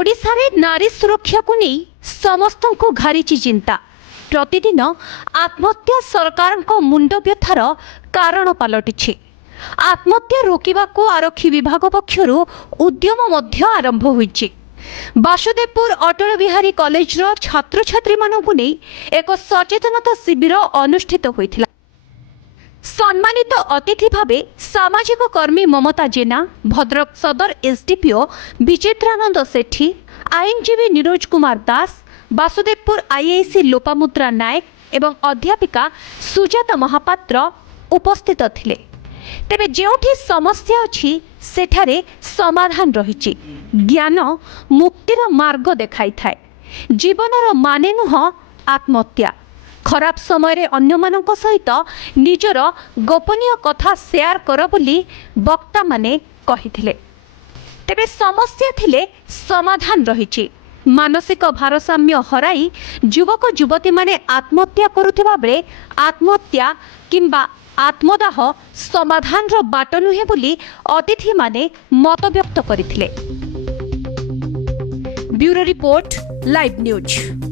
ओडिशा रे नारी सुरक्षा को नहीं समस्त को घारिची चिंता। प्रतिदिन आत्महत्या सरकार को मुंड व्यथार कारण पलटि। आत्महत्या रोकवा को आरक्षी विभाग पक्षर उद्यम मध्य आरंभ होईछि। बासुदेवपुर अटल बिहारी कॉलेज रो छात्र छात्री मानकु नहीं एक सचेतनता शिविर अनुष्ठित होइथिला। सम्मानित अतिथि भावे सामाजिक कर्मी ममता जेना, भद्रक सदर एसडीपीओ विचित्रानंद सेठी, आईनजीवी निरोज कुमार दास, बासुदेवपुर आईआईसी लोपामुद्रा नायक एवं अध्यापिका सुजाता महापात्र उपस्थित थिले। तेबे जेउठी समस्या अछि सेठारे समाधान रहिछि। ज्ञान मुक्तिर मार्ग देखाई थाए। जीवनर माने नुह आत्महत्या। खराब समय रे अन्य मानक सहित निजर गोपनीय कथा शेयर कर बोली वक्ता माने कहिथिले। तेबे समस्या थिले समाधान रहिछि। मानसिक भारसाम्य हराई युवक युवती माने आत्महत्या करुथिबा बेले आत्महत्या किंबा आत्मदाह समाधान रो बाट नुहे बोली अतिथि माने मत व्यक्त करिथिले। Bureau report, live news.